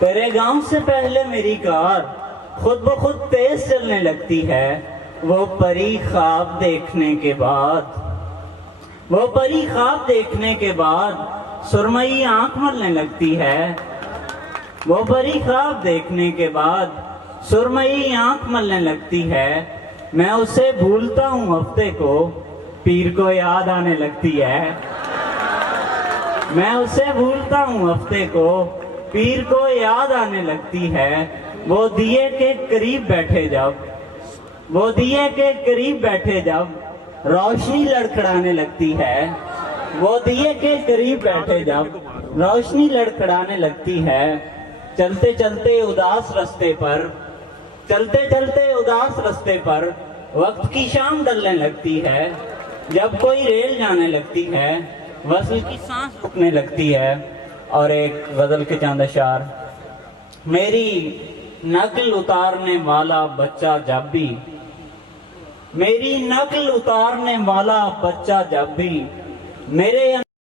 तेरे गांव से पहले मेरी कार खुद ब खुद तेज चलने लगती है। वो परी ख्वाब देखने के बाद, वो परी ख्वाब देखने के बाद सुरमई आंख मलने लगती है। वो परी ख्वाब देखने के बाद सुरमई आंख मलने लगती है। मैं उसे भूलता हूँ हफ्ते को, पीर को याद आने लगती है। मैं उसे भूलता हूँ हफ्ते को, पीर को याद आने लगती है। वो दिए के करीब बैठे जब, वो दिए के करीब बैठे जब रोशनी लड़खड़ाने लगती है। वो दिए के करीब बैठे जब रोशनी लड़खड़ाने लगती है। चलते चलते उदास रास्ते पर, चलते चलते उदास रास्ते पर वक्त की शाम ढलने लगती है। जब कोई रेल जाने लगती है, वसल की सांस रुकने लगती है। और एक गजल के चंद अशार। मेरी नकल उतारने वाला बच्चा जब भी, मेरी नकल उतारने वाला बच्चा जब भी मेरे